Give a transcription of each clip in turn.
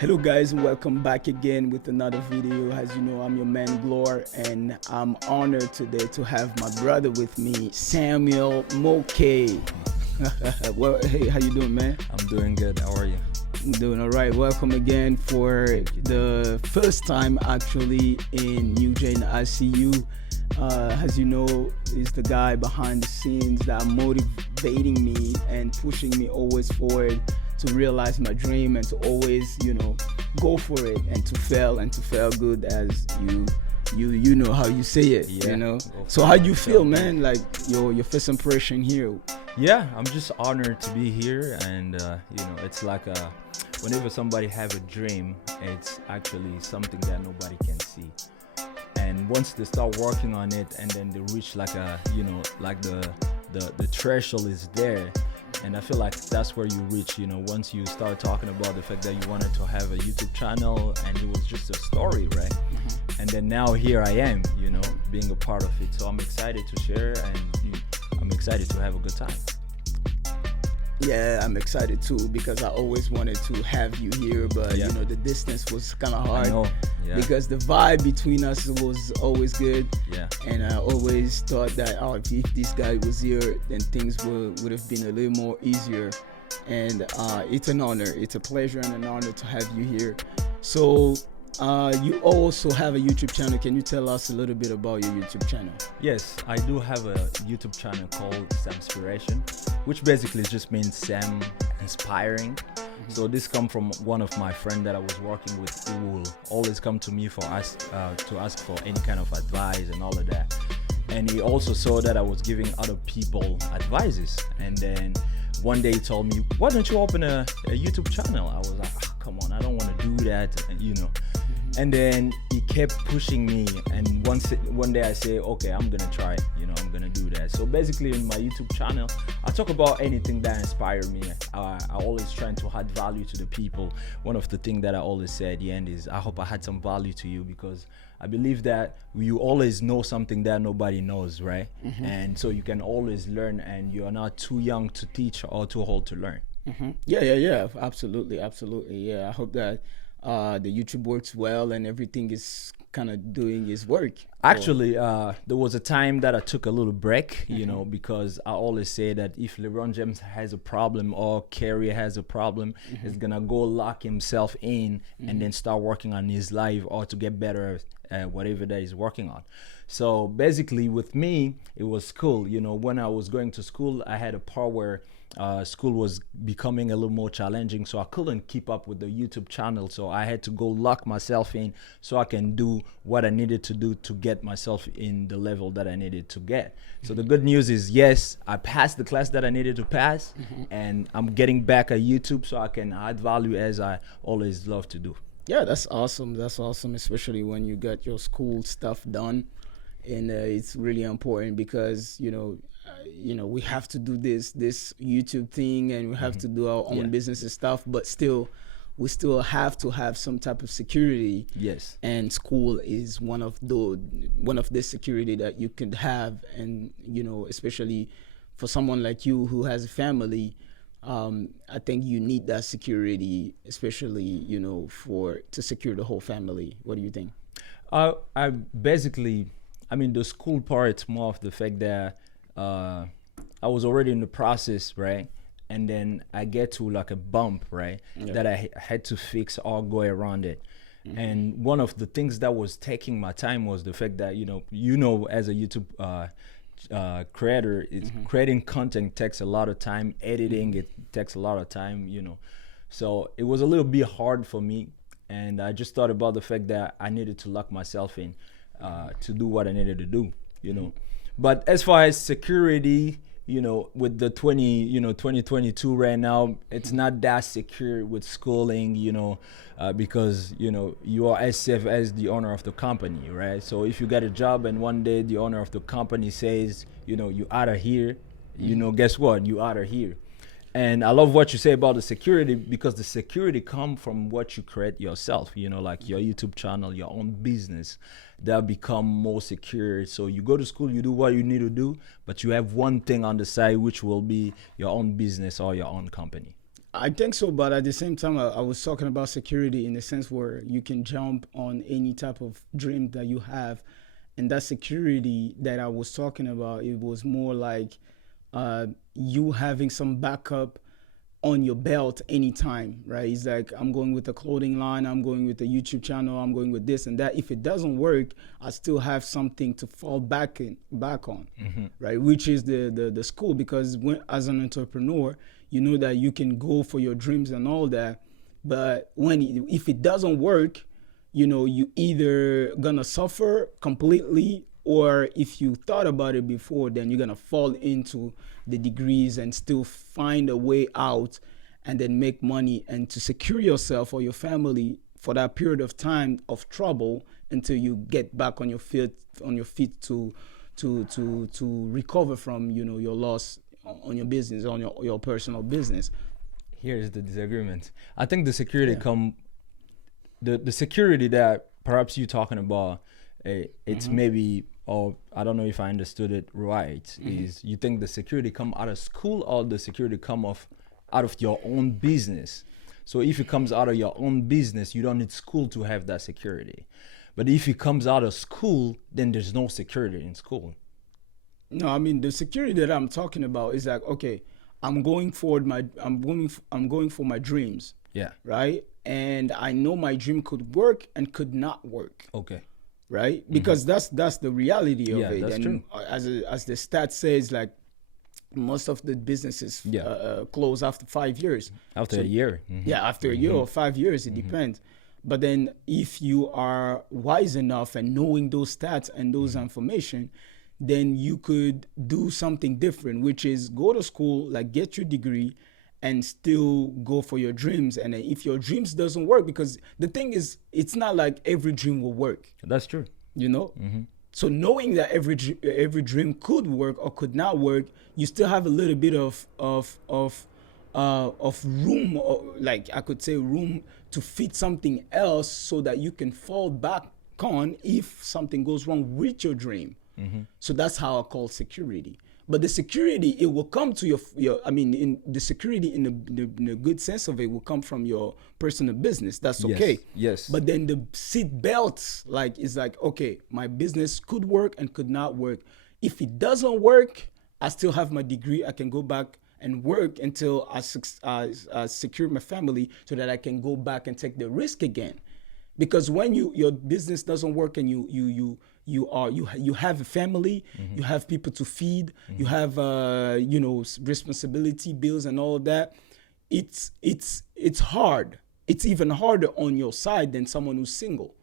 Hello guys, welcome back again with another video. As you know, I'm your man Glor, and I'm honored today to have my brother with me, Samuel Moke. Well, hey, how you doing, man? I'm doing good. How are you? I'm doing all right. Welcome again for the first time actually in New Gen ICU. As you know, is the guy behind the scenes that are motivating me and pushing me always forward to realize my dream and to always, go for it and to fail good, as you know how you say it. Yeah, So how you feel, man? Like your first impression here? Yeah, I'm just honored to be here, and it's like whenever somebody have a dream, it's actually something that nobody can see. And once they start working on it, and then they reach like the threshold is there. And I feel like that's where you reach, once you start talking about the fact that you wanted to have a YouTube channel and it was just a story, right? Mm-hmm. And then now here I am, being a part of it. So I'm excited to share, and I'm excited to have a good time. Yeah, I'm excited too, because I always wanted to have you here, but the distance was kind of hard. I know. Yeah. Because the vibe between us was always good. Yeah. And I always thought that if this guy was here, then things would have been a little more easier. And it's an honor, it's a pleasure and an honor to have you here. So you also have a YouTube channel. Can you tell us a little bit about your YouTube channel? Yes, I do have a YouTube channel called Samspiration, which basically just means Sam inspiring. Mm-hmm. So this come from one of my friend that I was working with, who will always come to me to ask for any kind of advice and all of that. And he also saw that I was giving other people advices, and then one day he told me, "Why don't you open a YouTube channel?" I was like, "Come on, I don't want to do that," And then he kept pushing me, and one day I say, "Okay, I'm gonna try. I'm gonna do that." So basically, in my YouTube channel, I talk about anything that inspired me. I always trying to add value to the people. One of the things that I always say at the end is, I hope I had some value to you, because I believe that you always know something that nobody knows, right? Mm-hmm. And so you can always learn, and you are not too young to teach or too old to learn. Mm-hmm. Yeah, absolutely. Yeah, I hope that the YouTube works well and everything is kind of doing its work. Actually, there was a time that I took a little break, because I always say that if LeBron James has a problem or Curry has a problem, he's gonna go lock himself in and then start working on his life or to get better at whatever that he's working on. So basically with me, it was school. When I was going to school, I had a part where school was becoming a little more challenging, so I couldn't keep up with the YouTube channel. So I had to go lock myself in so I can do what I needed to do to get myself in the level that I needed to get. So the good news is, yes, I passed the class that I needed to pass, and I'm getting back at YouTube so I can add value, as I always love to do. Yeah, that's awesome, especially when you got your school stuff done. And it's really important, because we have to do this YouTube thing, and we have to do our own business and stuff, but we still have to have some type of security. Yes. And school is one of the security that you can have. And especially for someone like you who has a family, I think you need that security, especially to secure the whole family. What do you think? I basically, the school part, more of the fact that I was already in the process, right? And then I get to like a bump, right? Yeah. That I had to fix or go around it. Mm-hmm. And one of the things that was taking my time was the fact that, as a YouTube creator, it's creating content takes a lot of time. Editing it takes a lot of time, So it was a little bit hard for me. And I just thought about the fact that I needed to lock myself in to do what I needed to do, But as far as security, with the 2022 right now, it's not that secure with schooling, because, you are as safe as the owner of the company, right? So if you get a job and one day the owner of the company says, you out of here, guess what? You out of here. And I love what you say about the security, because the security come from what you create yourself, like your YouTube channel, your own business, that become more secure. So you go to school, you do what you need to do, but you have one thing on the side, which will be your own business or your own company. I think so, but at the same time, I was talking about security in the sense where you can jump on any type of dream that you have, and that security that I was talking about, it was more like you having some backup on your belt anytime, right? It's like, I'm going with the clothing line, I'm going with the YouTube channel, I'm going with this and that. If it doesn't work, I still have something to fall back on, right? Which is the school, because when, as an entrepreneur, you know that you can go for your dreams and all that, but if it doesn't work, you know, you either gonna suffer completely, or if you thought about it before, then you're gonna fall into the degrees and still find a way out and then make money and to secure yourself or your family for that period of time of trouble until you get back on your feet to recover from, you know, your loss on your business, on your personal business. Here's the disagreement. I think the security the security that perhaps you're talking about, it's maybe, or I don't know if I understood it right, is you think the security come out of school, or the security come out of your own business? So if it comes out of your own business, you don't need school to have that security. But if it comes out of school, then there's no security in school. No, I mean, the security that I'm talking about is like, okay, I'm going for my dreams. Yeah. Right? And I know my dream could work and could not work. Okay. Right? Because that's the reality of it. That's and true. As the stat says, like, most of the businesses close after 5 years. After a year. Yeah, after a year or 5 years, it depends. But then if you are wise enough and knowing those stats and those information, then you could do something different, which is go to school, like get your degree, and still go for your dreams. And if your dreams doesn't work, because the thing is, it's not like every dream will work. That's true. You know? So knowing that every dream could work or could not work, you still have a little bit of room, or like I could say room to fit something else, so that you can fall back on if something goes wrong with your dream. So that's how I call security. But the security, it will come to your I mean, in the security in the good sense of it will come from your personal business. That's okay. Yes. But then the seat belts, like, is like, okay, my business could work and could not work. If it doesn't work, I still have my degree. I can go back and work until I secure my family, so that I can go back and take the risk again. Because when your business doesn't work and you have a family, you have people to feed, you have responsibility, bills, and all that. It's hard. It's even harder on your side than someone who's single,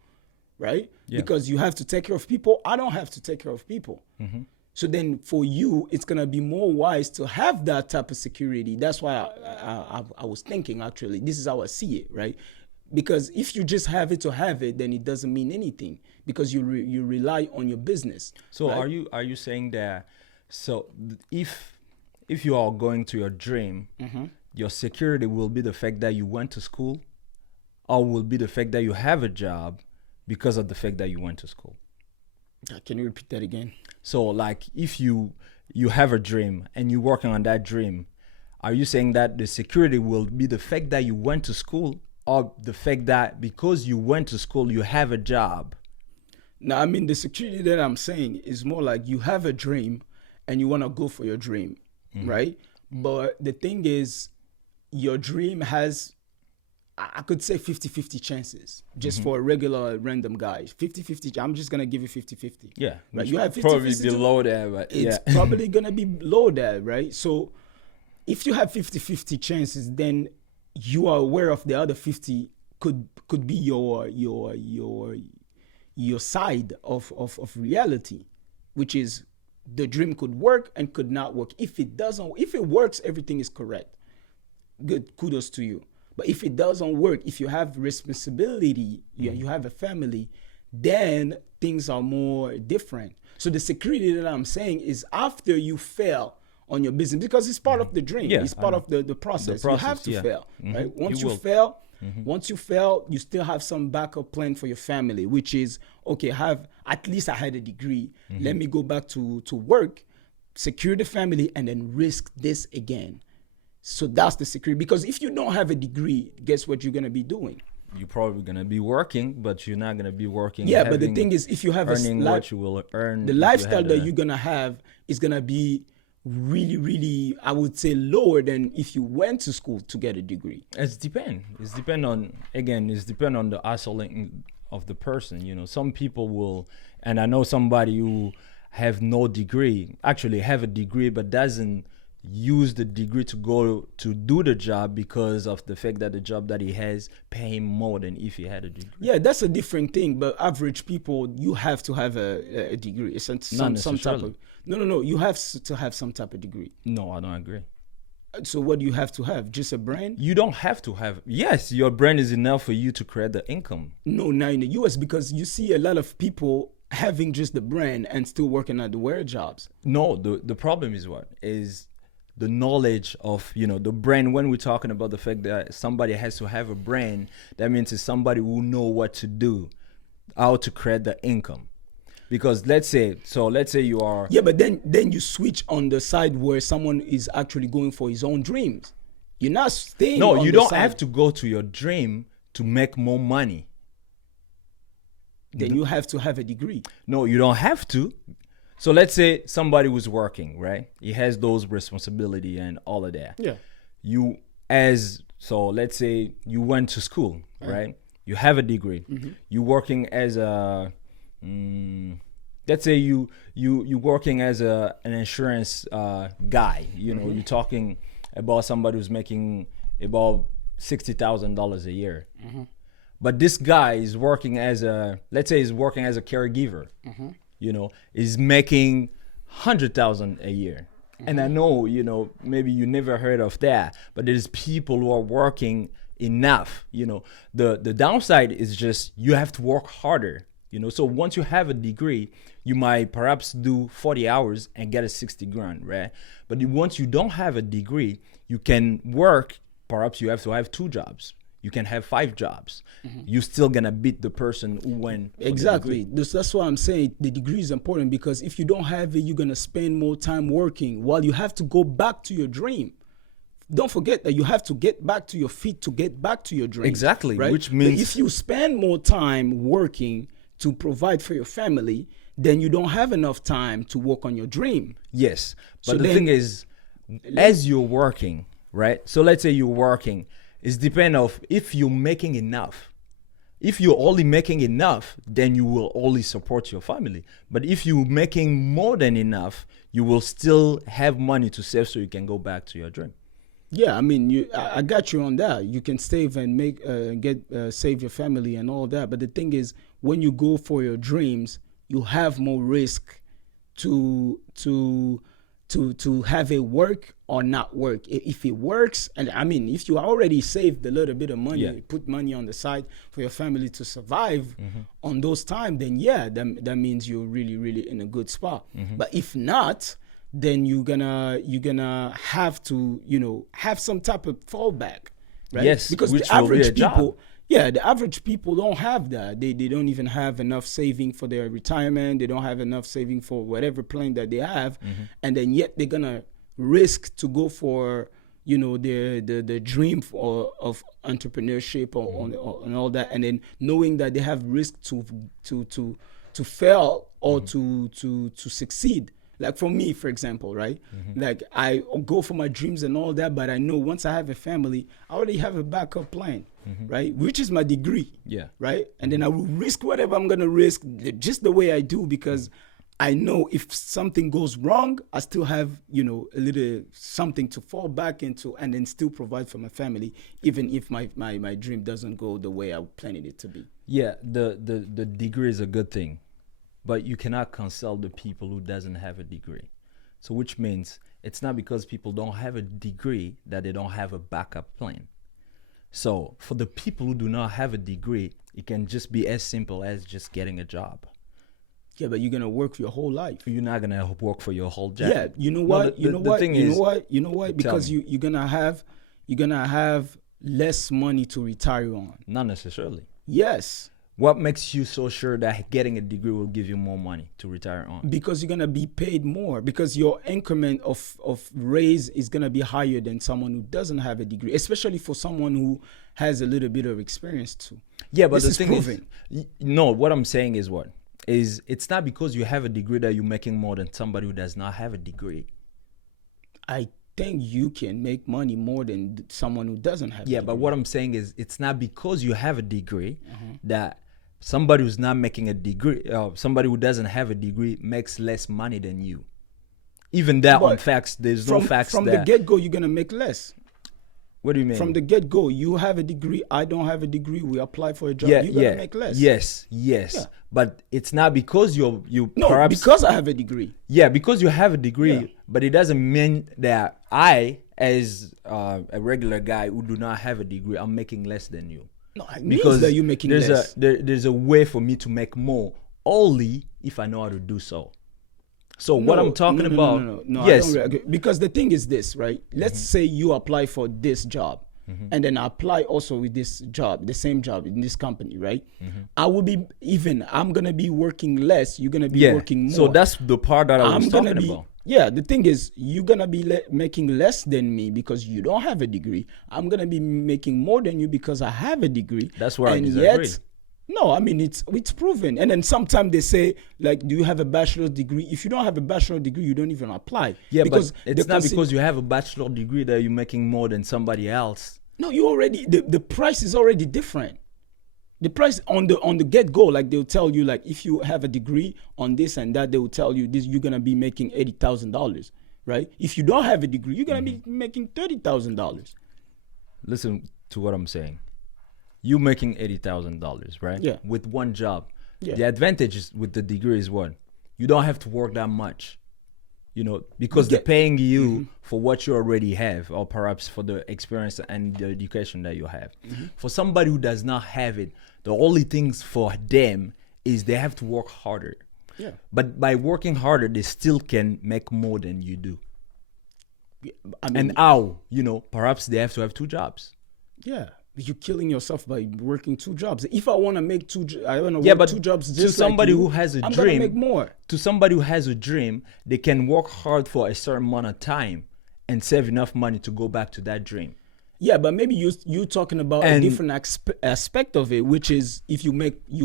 right? Yeah. Because you have to take care of people. I don't have to take care of people. So then for you, it's gonna be more wise to have that type of security. That's why I was thinking, actually, this is how I see it, right? Because if you just have it to have it, then it doesn't mean anything, because you rely on your business. So right? are you saying that, so if you are going to your dream, your security will be the fact that you went to school, or will be the fact that you have a job because of the fact that you went to school? Can you repeat that again? So like, if you have a dream and you're working on that dream, are you saying that the security will be the fact that you went to school, or the fact that because you went to school, you have a job? No, I mean, the security that I'm saying is more like you have a dream and you want to go for your dream, right? But the thing is, your dream has, I could say 50-50 chances, just for a regular random guy. 50-50, I'm just going to give you 50-50. Yeah. Right? You have 50-50 probably below that, but it's probably going to be below that, right? So if you have 50-50 chances, then you are aware of the other 50 could be your side of reality, which is the dream could work and could not work. If it works, everything is correct. Good, kudos to you. But if it doesn't work, if you have responsibility, you have a family, then things are more different. So the security that I'm saying is after you fail on your business, because it's part of the dream. It's part of the process. You have to fail, right? Once you fail, you still have some backup plan for your family, which is, okay, at least I had a degree. Let me go back to work, secure the family, and then risk this again. So that's the secret. Because if you don't have a degree, guess what you're gonna be doing? You're probably gonna be working, but you're not gonna be working. Yeah, but the thing is, if you have earning what you will earn, the lifestyle that you're gonna have is gonna be really, really, I would say, lower than if you went to school to get a degree. It's depend on the isolating of the person. You know, some people will, and I know somebody who have no degree, actually have a degree, but doesn't use the degree to go to do the job because of the fact that the job that he has pay him more than if he had a degree. Yeah, that's a different thing. But average people, you have to have a degree. It's some type of no. You have to have some type of degree. No, I don't agree. So what do you have to have? Just a brand? You don't have to have. Yes, your brand is enough for you to create the income. No, not in the US, because you see a lot of people having just the brand and still working at the wear jobs. No, the problem is what is the knowledge of, you know, the brand. When we're talking about the fact that somebody has to have a brand, that means it's somebody who know what to do, how to create the income. Because let's say you are, yeah, but then you switch on the side where someone is actually going for his own dreams. You're not staying. No, on you the don't side. have to go to your dream to make more money. Then you have to have a degree. No, you don't have to. So let's say somebody was working, right? He has those responsibility and all of that. Yeah. So let's say you went to school, right? You have a degree. Mm-hmm. You working as a, let's say you working as an insurance guy. You know, Mm-hmm. you're talking about somebody who's making about $60,000 a year. Mm-hmm. But this guy is working as let's say he's working as a caregiver. Mm-hmm. You know, is making 100,000 a year. Mm-hmm. And I know, you know, maybe you never heard of that, but there's people who are working enough. You know, the downside is just you have to work harder. You know, so once you have a degree, you might perhaps do 40 hours and get a 60 grand, right? But once you don't have a degree, you can work, perhaps you have to have 2 jobs. You can have 5 jobs. Mm-hmm. You're still gonna beat the person who went. Exactly. That's why I'm saying the degree is important, because if you don't have it, you're gonna spend more time working while you have to go back to your dream. Don't forget that you have to get back to your feet to get back to your dream. Exactly. Right? Which means but if you spend more time working to provide for your family, then you don't have enough time to work on your dream. Yes. But So the then- thing is, as you're working, right? So let's say you're working. It's depend of if you're making enough. If you're only making enough, then you will only support your family. But if you're making more than enough, you will still have money to save so you can go back to your dream. Yeah, I mean, I got you on that. You can save and save your family and all that. But the thing is, when you go for your dreams, you have more risk to have it work or not work. If it works, and I mean, if you already saved a little bit of money, Yeah. put money on the side for your family to survive on those times, then yeah, that means you're really, really in a good spot. But if not, then you're gonna have to, you know, have some type of fallback, right? Yes, because which the will be a average job. people, yeah, the average people don't have that. They don't even have enough saving for their retirement. They don't have enough saving for whatever plan that they have, and then yet they're gonna risk to go for, you know, the dream of entrepreneurship or and all that, and then knowing that they have risk to fail or to succeed. Like for me, for example, right? Like I go for my dreams and all that, but I know once I have a family, I already have a backup plan, right? Which is my degree, Yeah. right? And then I will risk whatever I'm gonna risk, just the way I do, because I know if something goes wrong, I still have, you know, a little something to fall back into, and then still provide for my family, even if my dream doesn't go the way I planned it to be. Yeah, the degree is a good thing, but you cannot cancel the people who doesn't have a degree. So which means it's not because people don't have a degree that they don't have a backup plan. So for the people who do not have a degree, it can just be as simple as just getting a job. Yeah, but you're gonna work your whole life. You're not gonna work for your whole job. Yeah, you know No, what? the- You know the what? thing You is- know what? You know what? Because me. you're gonna have less money to retire on. Not necessarily. Yes. What makes you so sure that getting a degree will give you more money to retire on? Because you're gonna be paid more, because your increment of raise is gonna be higher than someone who doesn't have a degree, especially for someone who has a little bit of experience too. Yeah, but This the is thing proven. is, no, what I'm saying is what? Is it's not because you have a degree that you're making more than somebody who does not have a degree. I think you can make money more than someone who doesn't have. Yeah, a but degree. what I'm saying is it's not because you have a degree that somebody who's not making a degree, somebody who doesn't have a degree makes less money than you. Even that on But facts, there's no facts from that. the get go, you're gonna make less. What do you mean? From the get go, you have a degree. I don't have a degree. We apply for a job. yeah, You're gonna yeah, make less. yes, Yeah. but it's not because you No, perhaps because I have a degree. yeah, because you have a degree, Yeah. but it doesn't mean that I, as a regular guy who do not have a degree, I'm making less than you. No, it means that you're making there's less. there's a way for me to make more only if I know how to do so. So what I'm talking about, No, yes, I don't agree. Because the thing is this, right? Let's say you apply for this job, and then I apply also with this job, the same job in this company, right? I will be I'm gonna be working less. You're gonna be yeah. working more. So that's the part that I was I'm gonna talking be. about. Yeah, the thing is, you're gonna be making less than me because you don't have a degree. I'm gonna be making more than you because I have a degree. That's where I and disagree. Yet, no, I mean it's proven. And then sometimes they say, like, do you have a bachelor's degree? If you don't have a bachelor's degree, you don't even apply. Yeah, because but it's not the because you have a bachelor degree that you're making more than somebody else. no, you already the price is already different. The price on the get go, like they'll tell you, like if you have a degree on this and that, they will tell you this, you're gonna be making $80,000, right? If you don't have a degree, you're gonna be making $30,000. Listen to what I'm saying. You making $80,000, right? Yeah. With one job. Yeah. The advantage is with the degree is what? You don't have to work that much. You know, because they're paying you for what you already have, or perhaps for the experience and the education that you have. For somebody who does not have it, the only things for them is they have to work harder. Yeah. But by working harder, they still can make more than you do. I mean, And how? You know, perhaps they have to have two jobs. yeah, you're killing yourself by working two jobs. If I want to make I want to Yeah, work but two jobs to just somebody like you, who has a I'm dream, gonna make more. to somebody who has a dream, they can work hard for a certain amount of time and save enough money to go back to that dream. Yeah, but maybe you talking about a And- different aspect of it, which is if you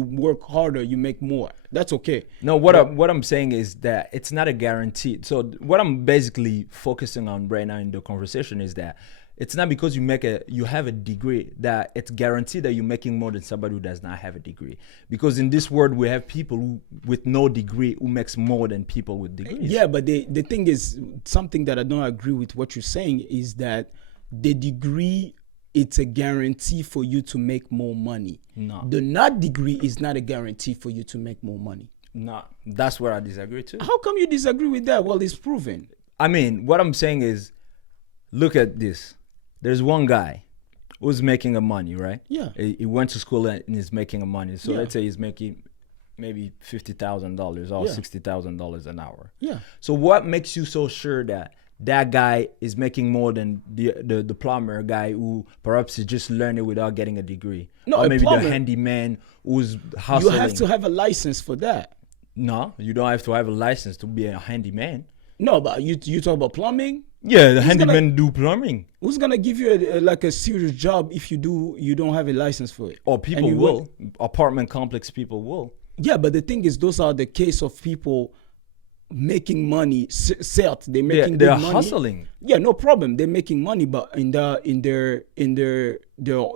work harder, you make more. That's okay. No, what I'm saying is that it's not a guarantee. So what I'm basically focusing on right now in the conversation is that it's not because you have a degree that it's guaranteed that you're making more than somebody who does not have a degree. Because in this world we have people who, with no degree, who makes more than people with degrees. Yeah, but the thing is, something that I don't agree with what you're saying is that the degree, it's a guarantee for you to make more money. No. The not degree is not a guarantee for you to make more money. No, that's where I disagree too. How come you disagree with that? Well, it's proven. I mean, what I'm saying is, look at this. There's one guy who's making a money, right? Yeah. He went to school and is making a money. So Yeah. let's say he's making maybe $50,000 or Yeah. $60,000 an hour. Yeah. So what makes you so sure that that guy is making more than the plumber guy who perhaps is just learning without getting a degree? No, or a maybe plumber- the handyman who's hustling. You have to have a license for that. No, you don't have to have a license to be a handyman. No, but you talk about plumbing. Yeah, the handyman do plumbing. Who's gonna give you like a serious job if you don't have a license for it? Or And people you will. Apartment complex people will. Yeah, but the thing is, those are the case of people making money. They're making They're good money. hustling. Yeah, no problem. They're making money, but in their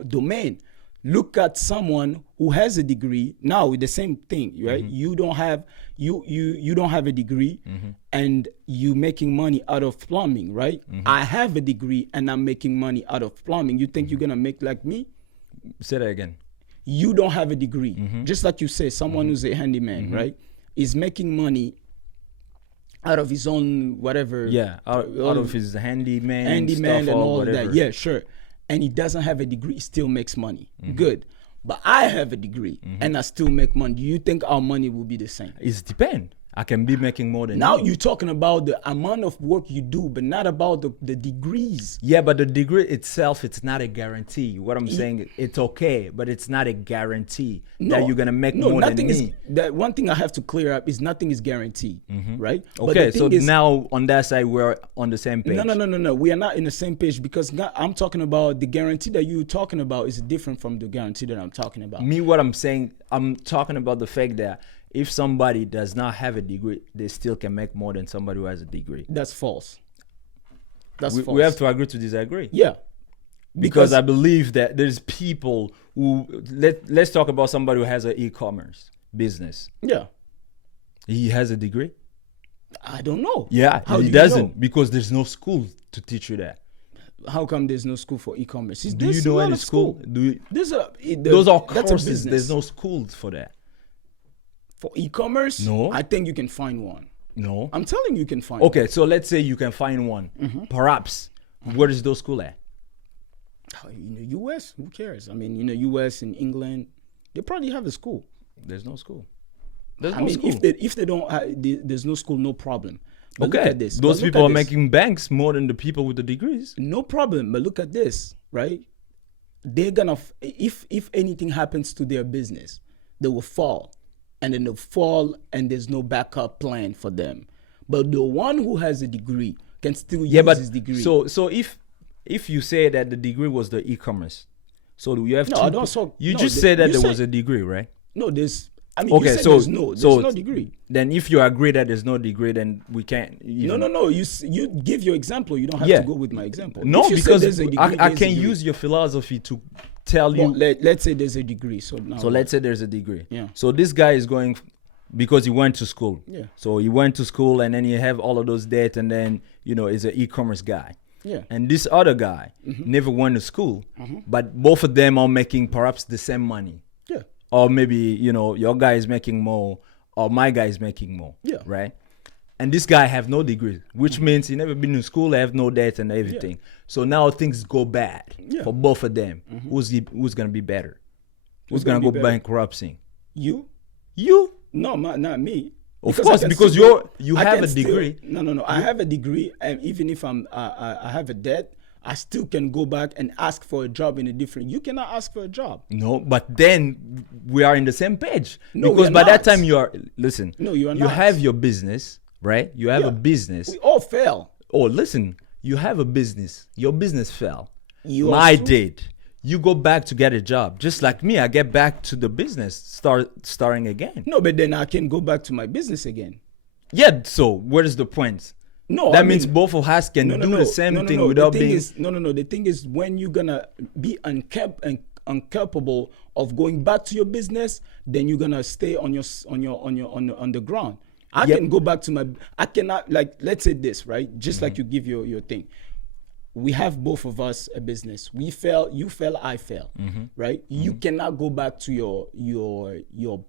domain. Look at someone who has a degree now with the same thing, right? You don't have you don't have a degree, and you making money out of plumbing, right? I have a degree and I'm making money out of plumbing. You think you're gonna make like me? Say that again. You don't have a degree, just like you say, someone who's a handyman, right, is making money out of his own whatever. Yeah, out of his handyman stuff and or all whatever. that. Yeah, sure. And he doesn't have a degree, he still makes money. Good. But I have a degree and I still make money. Do you think our money will be the same? It depends. I can be making more than Now you. you're talking about the amount of work you do, but not about the degrees. Yeah, but the degree itself, it's not a guarantee. What I'm saying, it's okay, but it's not a guarantee that you're gonna make more than nothing me. that one thing I have to clear up is nothing is guaranteed, right? But Okay, the so thing is, now on that side, we're on the same page. no. We are not in the same page because I'm talking about the guarantee that you're talking about is different from the guarantee that I'm talking about. Me, what I'm saying, I'm talking about the fact that if somebody does not have a degree, they still can make more than somebody who has a degree. That's false. That's false. We have to agree to disagree. Yeah. Because I believe that there's people who let's talk about somebody who has an e-commerce business. Yeah. He has a degree. I don't know. Yeah, How he do you doesn't know? because there's no school to teach you that. How come there's no school for e-commerce? Do you know any school? Do you, Those are that's a courses. business. There's no schools for that. For e-commerce? No. I think you can find one. No. I'm telling you can find one. Okay, so let's say you can find one. Perhaps where is those school at? In the US, who cares? I mean, in the US, in England, they probably have a school. There's no school. There's I no mean, school. if they don't, there's no school, no problem. But look Okay, at this. those But look people at are this. making banks more than the people with the degrees. No problem. But look at this, right? They're gonna, if anything happens to their business, they will fall, and then they'll fall, and there's no backup plan for them. But the one who has a degree can still use his degree. So if you say that the degree was the e-commerce, so do you have No, two? I don't. So You no, just said that you there said- was a degree, right? No, there's. I mean, Okay, you said so there's so no degree. Then if you agree that there's no degree, then we can't. Even, No. You give your example. You don't have Yeah. to go with my example. No, If you say because there's a degree, I there's a can degree. use your philosophy to tell Well, you. let's say there's a degree. So now. So let's say there's a degree. Yeah. So this guy is going because he went to school. Yeah. So he went to school and then you have all of those debt and then is an e-commerce guy. Yeah. And this other guy never went to school, but both of them are making perhaps the same money. Yeah. Or maybe, your guy is making more or my guy is making more. Yeah. Right? And this guy have no degree, which means he never been to school, have no debt and everything. So now things go bad for both of them. Who's going to be better? Who's going to go bankrupting? You? You? No, not me. Of Because course, I can because still- you I have can a still- degree. No. I have a degree, and even if I have a debt, I still can go back and ask for a job in a different. You cannot ask for a job. No, but then we are in the same page. No, we because are by that not. time you are, listen. No, you are You not. have your business, right? You have Yeah. a business. We all fail. Oh, listen, you have a business. Your business fell. You Mine also- did. You go back to get a job. Just like me, I get back to the business, starting again. No, but then I can go back to my business again. Yeah, so what is the point? No, That I means mean- both of us can do the same thing without the thing being... is, no. The thing is, when you're gonna be incapable of going back to your business, then you're gonna stay on the ground. I Yep. can go back to my. I cannot, like, let's say this, right? Just like you give your thing. We have both of us a business. We fail, you fail, I fail, right? You cannot go back to your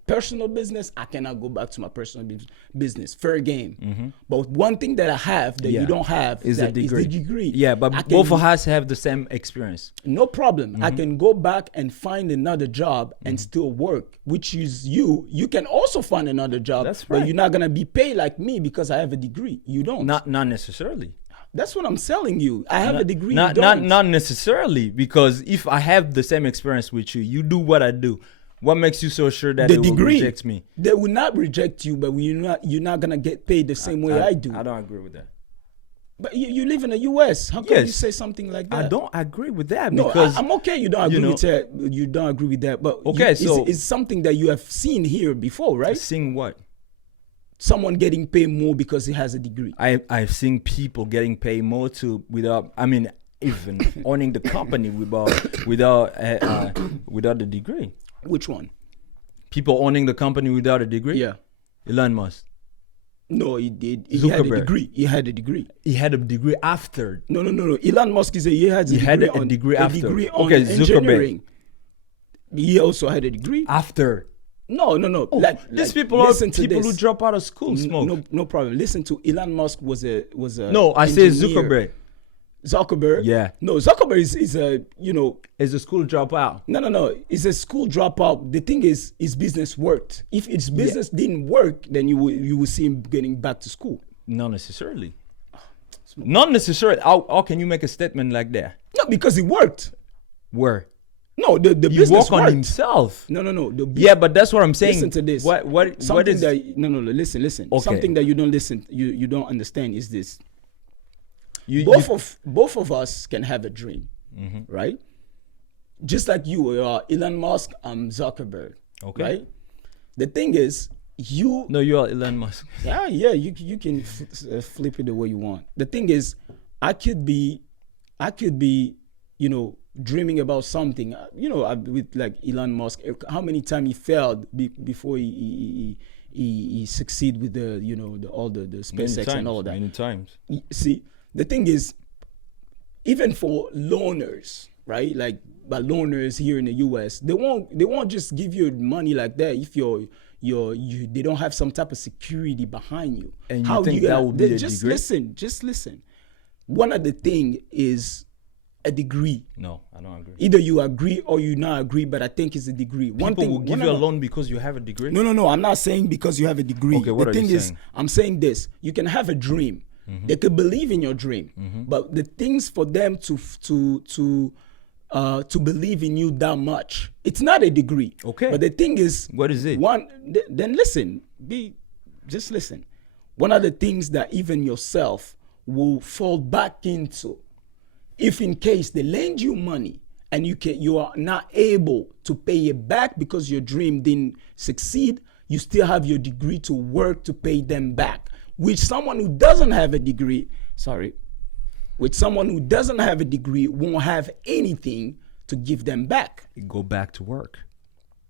personal business. I cannot go back to my personal business. Fair game. But one thing that I have that you don't have is the that degree. the degree. Yeah, I but can- both of us have the same experience. no problem. I can go back and find another job and still work, which is you. You can also find another job, That's but right. you're not gonna be paid like me because I have a degree. You don't. Not necessarily. That's what I'm selling you. I have a degree. Not you don't. not necessarily, because if I have the same experience with you, you do what I do. What makes you so sure that The they will degree. reject me? They will not reject you, but you're not gonna get paid the same way I do. I don't agree with that. But you live in the U.S. How can you Yes. say something like that? I don't agree with that No, because I'm okay. You don't agree know- with that. You don't agree with that. But Okay, so- it's something that you have seen here before, right? seeing what Someone getting paid more because he has a degree. I've seen people getting paid more without. I mean, even owning the company without the degree. Which one? People owning the company without a degree. Yeah. Elon Musk. No, he did. He had a Zuckerberg. degree. He had a degree. He had a degree after. No. Elon Musk is he has a He degree had a on, degree after. degree on Okay, Zuckerberg. engineering. He also had a degree. After. No. These people are listen to people who this. drop out of school smoke. No problem. Listen to Elon Musk was a No, I say engineer. Zuckerberg. Zuckerberg. Yeah. No, Zuckerberg is a, you know, Is a school dropout. no. It's a school dropout. The thing is, his business worked. If his business didn't work, then you will see him getting back to school. Not necessarily. Not necessarily. How can you make a statement like that? No, because it worked. Where? No, the You business work on worked. himself. No. Yeah, but that's what I'm saying. Listen to this. What Something is that no. Listen. Okay. Something that you don't listen, you don't understand is this. you, Both of us can have a dream, right? Just like you are Elon Musk, I'm Zuckerberg. Okay. Right? The thing is, you No, you are Elon Musk. yeah, you can flip it the way you want. The thing is, I could be, you know, dreaming about something, you know, with like Elon Musk. How many times he failed before he succeed with the, you know, all the SpaceX and all of that. Many times. See, the thing is, even for loaners, right? Like, but loaners here in the U.S., they won't just give you money like that if they don't have some type of security behind you. And you think that would be a just degree? Just listen. One of the thing is a degree. No, I don't agree. Either you agree or you not agree, but I think it's a degree. People will give you a loan because you have a degree. No. I'm not saying because you have a degree. Okay, what the are you thing is, saying? I'm saying this: you can have a dream. They could believe in your dream, but the things for them to believe in you that much, it's not a degree. Okay. But the thing is, What is it? Then listen. Just listen. One of the things that even yourself will fall back into, if in case they lend you money and you are not able to pay it back because your dream didn't succeed, you still have your degree to work to pay them back. With someone who doesn't have a degree, won't have anything to give them back. You go back to work.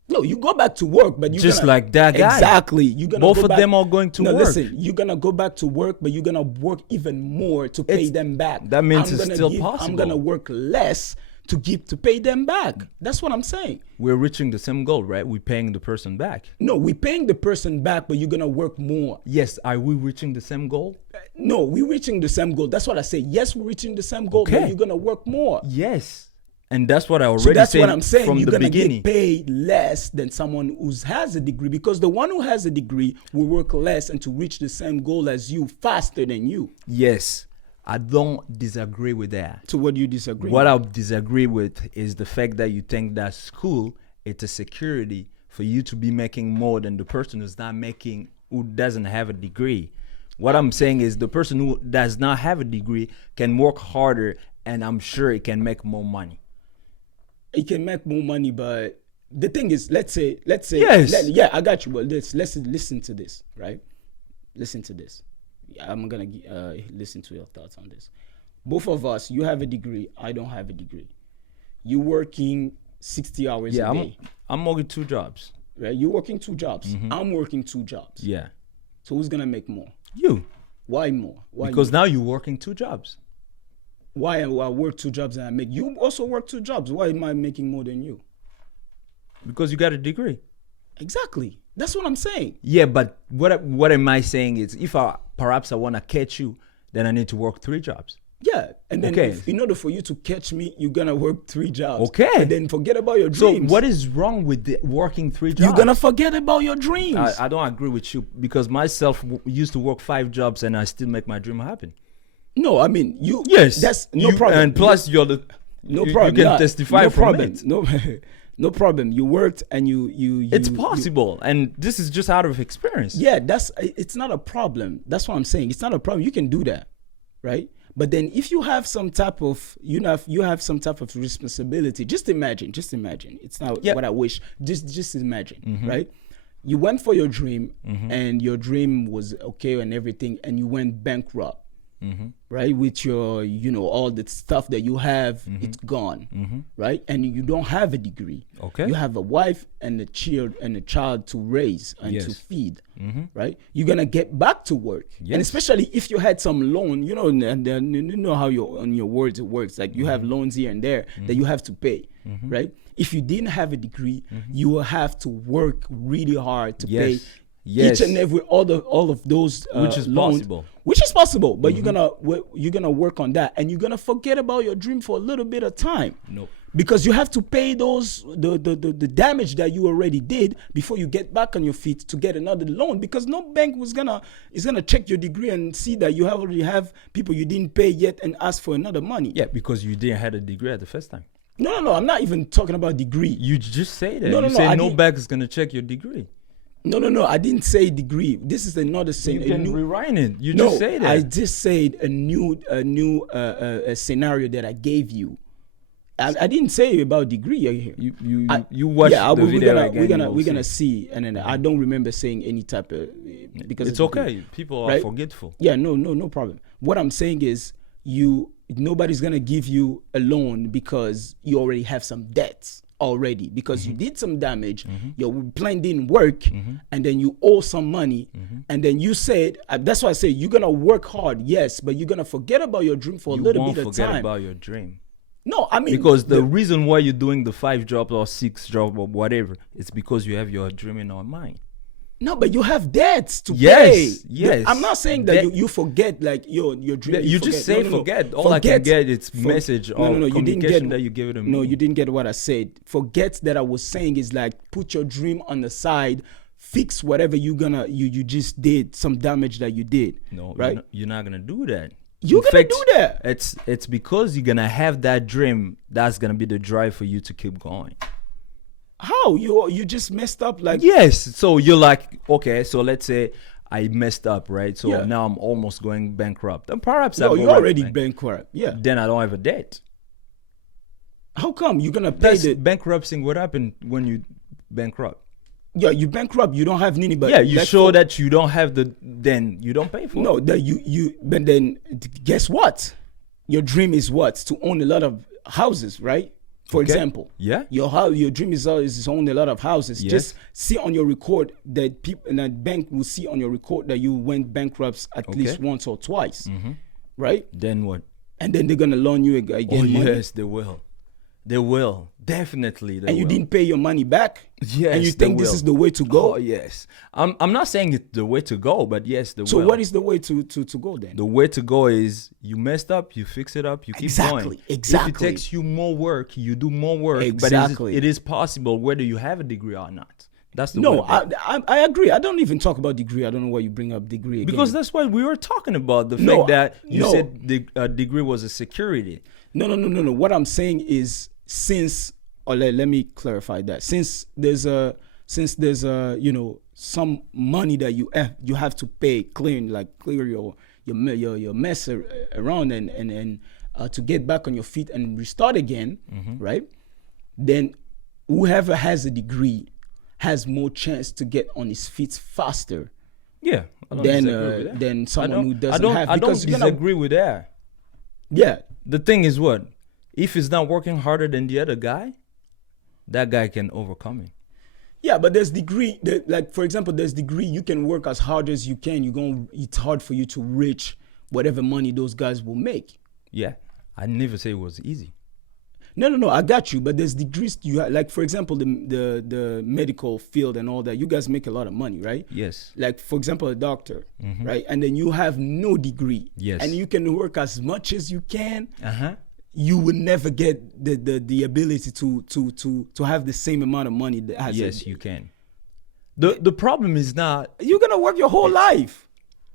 No, you go back to work, but Just like that guy. Exactly. You're gonna Both go of back, them are going to work. Listen, you're gonna go back to work, but you're gonna work even more to pay them back. That means I'm it's gonna still I'm possible. gonna work less to pay them back. That's what I'm saying. We're reaching the same goal, right? We're paying the person back. No, we're paying the person back, but you're gonna work more. Yes, are we reaching the same goal? No, we're reaching the same goal. That's what I say. Yes, we're reaching the same goal, Okay. but you're gonna work more. Yes. And that's what I already So that's said what I'm saying. from You're the gonna beginning. get paid less than someone who has a degree, because the one who has a degree will work less and to reach the same goal as you faster than you. Yes, I don't disagree with that. So what do you disagree? What with? I disagree with is the fact that you think that school, it's a security for you to be making more than the person who doesn't have a degree. What I'm saying is the person who does not have a degree can work harder, and I'm sure he can make more money. He can make more money, but the thing is, let's say, Yes. yeah, I got you. But let's listen to this, right? Listen to this. I'm gonna listen to your thoughts on this. Both of us, you have a degree, I don't have a degree. You working 60 hours a day, I'm working 2 jobs. right? You're working 2 jobs. I'm working 2 jobs. Yeah. So who's gonna make more? You. Why more? Why Because more? now you're working 2 jobs. Why I work 2 jobs and I make? You also work 2 jobs. Why am I making more than you? Because you got a degree. Exactly. That's what I'm saying. Yeah, but what am I saying is if perhaps I want to catch you, then I need to work 3 jobs. Yeah, and then Okay. in order for you to catch me, you're gonna work 3 jobs. Okay. And then forget about your So dreams. what is wrong with working 3 jobs? You're gonna forget about your dreams. I don't agree with you because myself used to work 5 jobs and I still make my dream happen. No, I mean you. Yes, that's no problem. And plus, you're the no you, problem. You can Nah, testify no from problem. it. No, no problem. You worked and you. It's possible, and this is just out of experience. Yeah, it's not a problem. That's what I'm saying. It's not a problem. You can do that, right? But then if you have some type of you have some type of responsibility, just imagine. It's not Yep. what I wish. Just imagine, right? You went for your dream and your dream was okay and everything, and you went bankrupt. Right, with your all the stuff that you have, it's gone, right? And you don't have a degree. Okay. You have a wife and a child to raise and to Yes. feed, right? You're gonna get back to work, and Yes. especially if you had some loan, and you know how on your words it works. Like you have loans here and there that you have to pay, right? If you didn't have a degree, you will have to work really hard to Yes. pay. Yes. each and every all of those Which is loans, possible. which is possible, but you're gonna work on that, and you're gonna forget about your dream for a little bit of time. No. Because you have to pay those the damage that you already did before you get back on your feet to get another loan. Because no bank is gonna check your degree and see that you already have people you didn't pay yet and ask for another money. Yeah, because you didn't have a degree at the first time. No. I'm not even talking about degree. You just say that. No, you no, say I no didn't- bank is gonna check your degree. No. I didn't say degree. This is another saying. You can rewrite it. You No, just say that. I just said a new scenario that I gave you. I didn't say about degree here. You watch the video again. We're gonna see, and then I don't remember saying any type of because It's of degree. okay. People are Right? forgetful. Yeah, no problem. What I'm saying is nobody's gonna give you a loan because you already have some debts already because you did some damage, your plan didn't work, and then you owe some money, and then you said that's why I say you're gonna work hard, yes, but you're gonna forget about your dream for a You little won't bit of forget time. about your dream. No, I mean Because the reason why you're doing the 5 job or 6 job or whatever, it's because you have your dream in your mind. no, but you have debts to Yes, pay. yes. I'm not saying that That- you forget like your dream. You just say forget. All I can get is message or you didn't communication get that you give it to me. No, you didn't get what I said. Forget that I was saying is like put your dream on the side, fix whatever you just did, some damage that you did. No, right? you're not gonna do that. You're In gonna fact, do that. It's because you're gonna have that dream that's gonna be the drive for you to keep going. How you just messed up like Yes. So you're like, okay, so let's say I messed up, right? So Yeah. now I'm almost going bankrupt. And perhaps no, I'm you're already bankrupt. Yeah. Then I don't have a debt. How come you're gonna pay That's the bankruptcy. What happened when you bankrupt? yeah, you bankrupt, you don't have anybody. Yeah, you Let's show for- that you don't have then you don't pay for it. No, that you but then guess what? Your dream is what? To own a lot of houses, right? For Okay. example. Yeah. Your dream is to own a lot of houses. Yes. Just see on your record that people and that bank will see on your record that you went bankrupt at least once or twice. Right? Then what? And then they're gonna loan you again Oh money. yes, they will. They will. Definitely they And you will. didn't pay your money back? Yes, And you they think this will. is the way to go? Oh yes. I'm not saying it's the way to go, but yes, they So will. what is the way to go then? The way to go is you messed up, you fix it up, you keep going. Exactly. If it takes you more work, you do more work. Exactly. But it is possible whether you have a degree or not. That's the No, way. I agree. I don't even talk about degree. I don't know why you bring up degree again. Because that's what we were talking about. The No, fact that you no. said the degree was a security. No. What I'm saying is let me clarify that. Since there's a some money that you have to pay clear your mess around and to get back on your feet and restart again, right? Then whoever has a degree has more chance to get on his feet faster Yeah. I don't disagree with that. than I someone who don't- doesn't have. I don't Because you're gonna- disagree with that. Yeah. The thing is what? If he's not working harder than the other guy, that guy can overcome it. Yeah, but there's degree. Like for example, there's degree. You can work as hard as you can. It's hard for you to reach whatever money those guys will make. Yeah. I never say it was easy. No. I got you. But there's degrees you have. Like for example, the medical field and all that. You guys make a lot of money, right? Yes. Like for example, a doctor, right? And then you have no degree. Yes. And you can work as much as you can. Uh-huh. You would never get the ability to have the same amount of money that has. Yes, you can. The problem is not You're gonna work your whole life.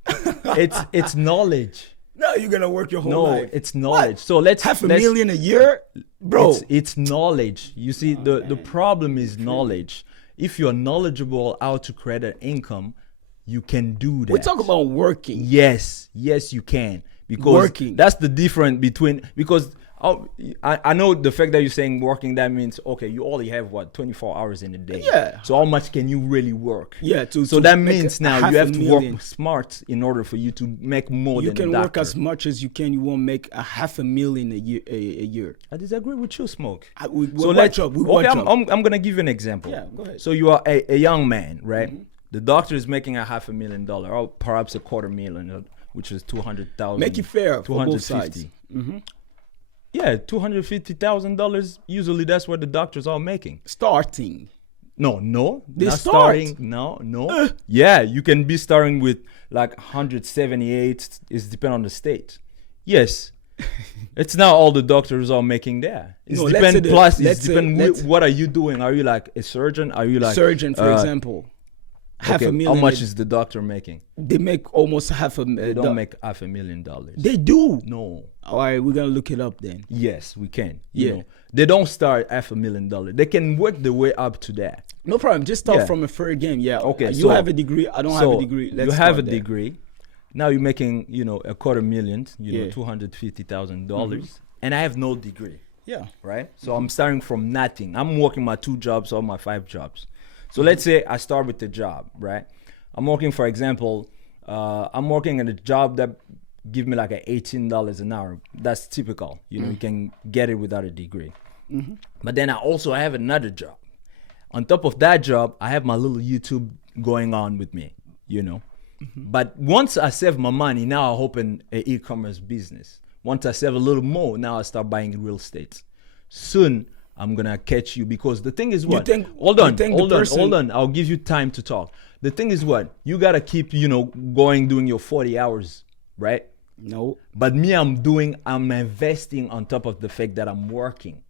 it's knowledge. No, you're gonna work your whole No, life. it's knowledge. What? So let's half a million a year, bro. It's knowledge. You see, the problem is knowledge. If you're knowledgeable how to create an income, you can do that. We talk about working. Yes, you can. Because Working. that's the difference between I know the fact that you're saying working, that means okay, you only have 24 hours in a day. Yeah. So how much can you really work? Yeah, so that make means a now half you a have to million. work smart in order for you to make more You than can a doctor. work as much as you can. You won't make a $500,000 a year. I disagree with you, Smoke. What job? I'm gonna give you an example. Yeah, go ahead. So you are a young man, right? The doctor is making a $500,000 or perhaps $250,000, which is 200,000. Make it fair for both sides. 250. Yeah, $250,000. Usually that's what the doctors are making. Starting. No, They not start. starting. No. Yeah, you can be starting with like 178. It's depend on the state. Yes, it's not all the doctors are making there. It's No, let's say depend. the- Plus, let's it's say- depend. let's- What are you doing? Are you like a surgeon? Are you like Surgeon, for uh, example, half okay, a million. How much is the doctor making? they make almost half a? They don't make $500,000. They do. No. All right, we're gonna look it up then. Yes, we can. Yeah. You know, they don't start $500,000. They can work their way up to that. No problem. Just start Yeah. from a fair game. Yeah. Okay, You so- have a degree. I don't have a degree. Let's you have a start there. degree. Now you're making, a $250,000, Yeah. $250,000, and I have no degree, Yeah. right? So I'm starting from nothing. I'm working my 2 jobs or my 5 jobs. So let's say I start with the job, right? I'm working, for example, I'm working at a job that give me like a $18 an hour. That's typical. You can get it without a degree. But then I have another job. On top of that job, I have my little YouTube going on with me, But once I save my money, now I open an e-commerce business. Once I save a little more, now I start buying real estate. Soon, I'm gonna catch you because the thing is what? Hold on. I'll give you time to talk. The thing is what? You gotta keep, going doing your 40 hours, right? No. But me, I'm investing on top of the fact that I'm working.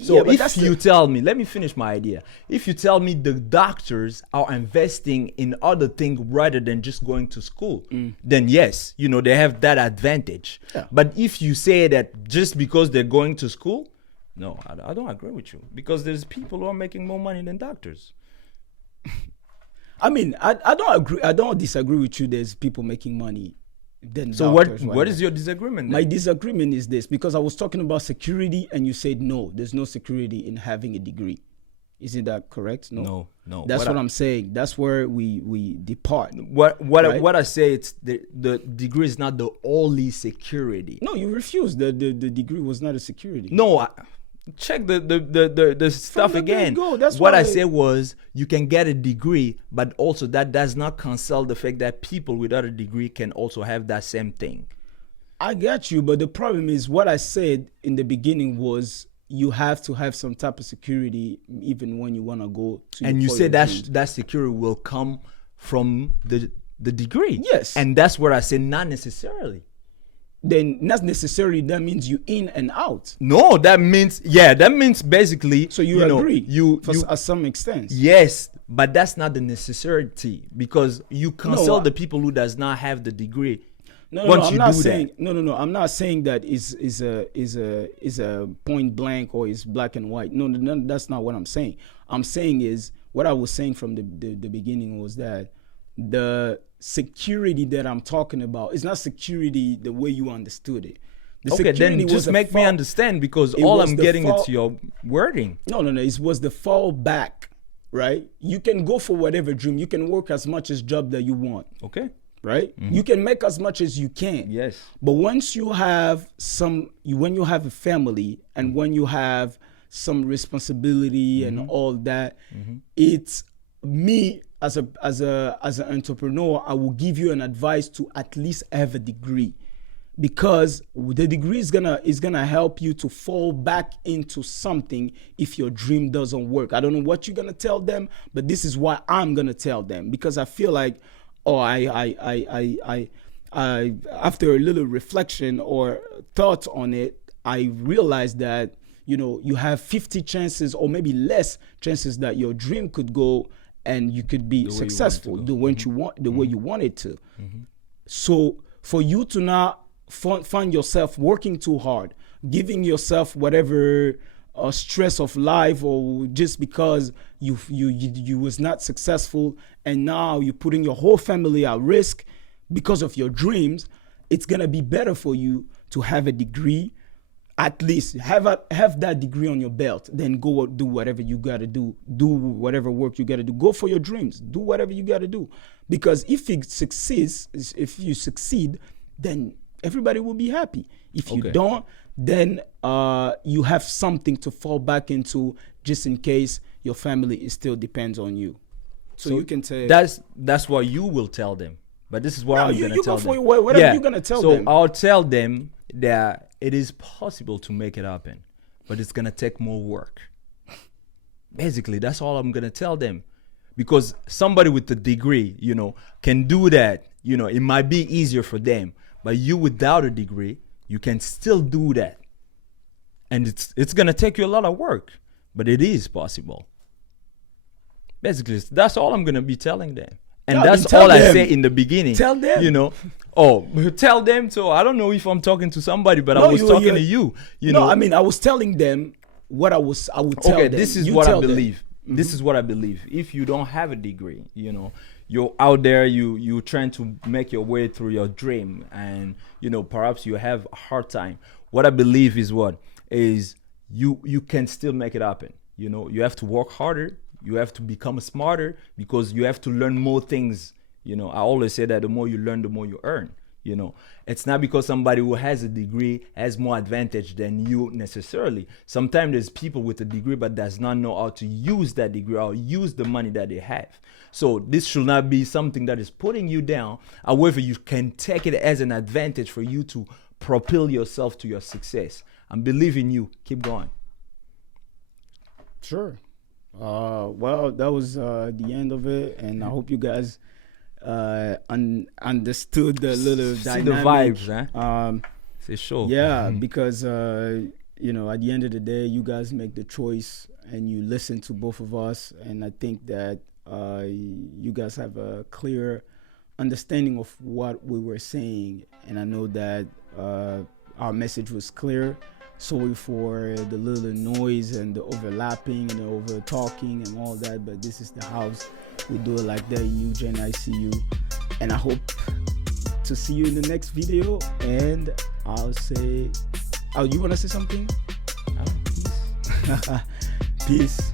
So Yeah, but if that's you tell me, let me finish my idea. If you tell me the doctors are investing in other things rather than just going to school, then yes, they have that advantage. Yeah. But if you say that just because they're going to school, no, I don't agree with you because there's people who are making more money than doctors. I mean, I don't agree. I don't disagree with you. There's people making money than So doctors. what is your disagreement? My then? disagreement is this, because I was talking about security and you said no, there's no security in having a degree. Isn't that correct? No. That's what I'm saying. That's where we depart. What I say, it's the degree is not the only security. No, you refused. The degree was not a security. No, check the stuff the again. get-go, that's what I why- said was you can get a degree, but also that does not cancel the fact that people without a degree can also have that same thing. I get you, but the problem is what I said in the beginning was you have to have some type of security even when you want to go to. And you for say your that dreams. that security will come from the degree. Yes. And that's where I say not necessarily. Then not necessarily that means you in and out. No, that means basically. So you agree? You at some extent. yes, but that's not the necessity because you cancel I- the people who does not have the degree. No, once I'm you not do saying that. no. I'm not saying that is a point blank or is black and white. No, that's not what I'm saying. I'm saying is what I was saying from the beginning was that the security that I'm talking about is not security the way you understood it. The Okay, then security was just a make me fall- understand because it all was I'm the getting fall- is your wording. No. It was the fallback, right? You can go for whatever dream. You can work as much as job that you want, Okay. right? You can make as much as you can. Yes. But once you have when you have a family and when you have some responsibility and all that, it's me as an entrepreneur, I will give you an advice to at least have a degree, because the degree is gonna help you to fall back into something if your dream doesn't work. I don't know what you're gonna tell them, but this is what I'm gonna tell them, because I feel like, I after a little reflection or thought on it, I realized that you have 50 chances or maybe less chances that your dream could go and you could be successful the way you want, the way you want it to. So for you to not find yourself working too hard, giving yourself whatever stress of life, or just because you was not successful and now you're putting your whole family at risk because of your dreams, it's gonna be better for you to have a degree. At least have that degree on your belt, then go do whatever you gotta do whatever work you gotta do, go for your dreams, do whatever you gotta do, because if you succeed, then everybody will be happy. If you don't, then you have something to fall back into just in case your family still depends on you. So you can say that's what you will tell them, but this is what I'm gonna tell them. Whatever you're gonna tell them. So I'll tell them that it is possible to make it happen, but it's gonna take more work. Basically, that's all I'm gonna tell them. Because somebody with a degree, can do that. It might be easier for them, but you without a degree, you can still do that. And it's gonna take you a lot of work, but it is possible. Basically, that's all I'm gonna be telling them. And that's all I say in the beginning. Tell them. Tell them. So I don't know if I'm talking to somebody, but I was talking to you. I mean, I was telling them what I would tell them. Okay, this is what I believe. This is what I believe. If you don't have a degree, you're out there, you're trying to make your way through your dream, and perhaps you have a hard time. What I believe is you can still make it happen. You have to work harder. You have to become smarter, because you have to learn more things. I always say that the more you learn, the more you earn. It's not because somebody who has a degree has more advantage than you necessarily. Sometimes there's people with a degree but does not know how to use that degree or use the money that they have. So this should not be something that is putting you down. However, you can take it as an advantage for you to propel yourself to your success. I'm believing you. Keep going. Sure. Well, that was the end of it, and I hope you guys understood the little dynamic. See the vibes, huh? C'est chaud. Yeah, because at the end of the day, you guys make the choice and you listen to both of us, and I think that you guys have a clear understanding of what we were saying, and I know that our message was clear. Sorry for the little noise and the overlapping and the over talking and all that, but this is the house. We do it like that in Eugene ICU, and I hope to see you in the next video. And I'll say, you want to say something? Peace. Peace.